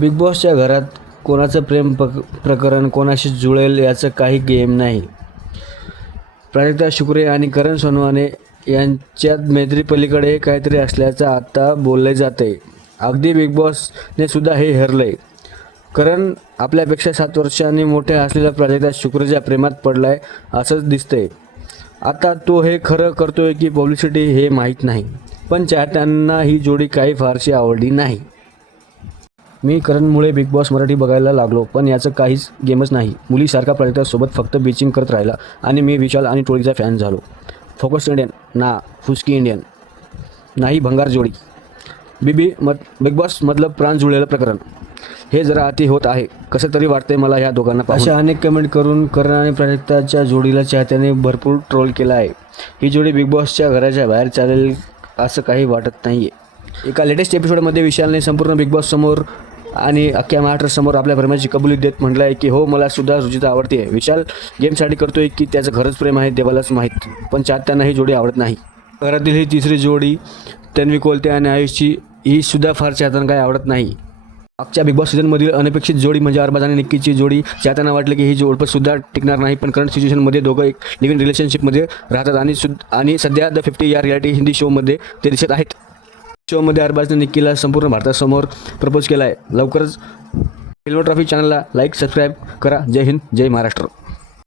Big बॉसच्या घरात कोणाचं प्रकरण कोणाशी जुळेल याचं काही गेम नाही. प्राजक्ता शुक्रे आणि करण सोनवणे यांच्यात मैत्रीपलीकडे काहीतरी असल्याचं आता बोलले जाते. अगदी बिग बॉसने सुद्धा हे हरलंय. करण आपल्यापेक्षा 7 वर्षांनी मोठ्या असलेल्या प्राजक्ता शुक्रेच्या प्रेमात पडलाय असंच दिसतंय. आता तो हे खरं करतोय की पब्लिसिटी हे माहीत नाही, पण चाहत्यांना ही जोडी काही फारशी आवडली नाही. मी करणमुळे बिग बॉस मराठी बघायला लागलो, पण याचं काहीच गेमच नाही. मुलीसारखा प्राजक्तासोबत फक्त बीचिंग करत राहिला आणि मी विशाल आणि टोळीचा फॅन झालो. फोकस इंडियन ना फुसकी इंडियन नाही भंगार जोडी. बिग बॉसमधलं प्राण जुळलेलं प्रकरण हे जरा अति होत आहे कसं तरी वाटतंय मला ह्या दोघांना पाहून. अशा अनेक कमेंट करून करण आणि प्राजक्ताच्या जोडीला चाहत्याने भरपूर ट्रोल केला आहे. ही जोडी बिग बॉसच्या घराच्या बाहेर चालेल असं काही वाटत नाही आहे. एका लेटेस्ट एपिसोडमध्ये विशालने संपूर्ण बिग बॉस समोर आणि अख्ख्या महाराष्ट्रासमोर आपल्या प्रेमाची कबुली देत म्हटलं आहे की हो, मला सुद्धा रुचिता आवडते. विशाल गेमसाठी करतोय की त्याचं खरंच प्रेम आहे देवालाच माहीत, पण चाहत्यांना ही जोडी आवडत नाही. घरातील ही तिसरी जोडी तन्वी कोलते आणि आयुषची ही सुद्धा फार चाहत्यांना काही आवडत नाही. मागच्या बिग बॉस सीझनमधील अनपेक्षित जोडी म्हणजे अरबाज आणि निक्कीची जोडी चाहत्यांना वाटलं की ही जोडपंसुद्धा टिकणार नाही, पण करंट सिच्युएशनमध्ये दोघं एक लिव्हिंग रिलेशनशिपमध्ये राहतात आणि सध्या द 50 या रियालिटी हिंदी शोमध्ये ते दिसत आहेत. शोमध्ये अरबाजने निक्कीला संपूर्ण भारतासमोर प्रपोज केला आहे. लवकरच सिल्वर ट्रॉफी चॅनलला लाईक सबस्क्राईब करा. जय हिंद, जय महाराष्ट्र.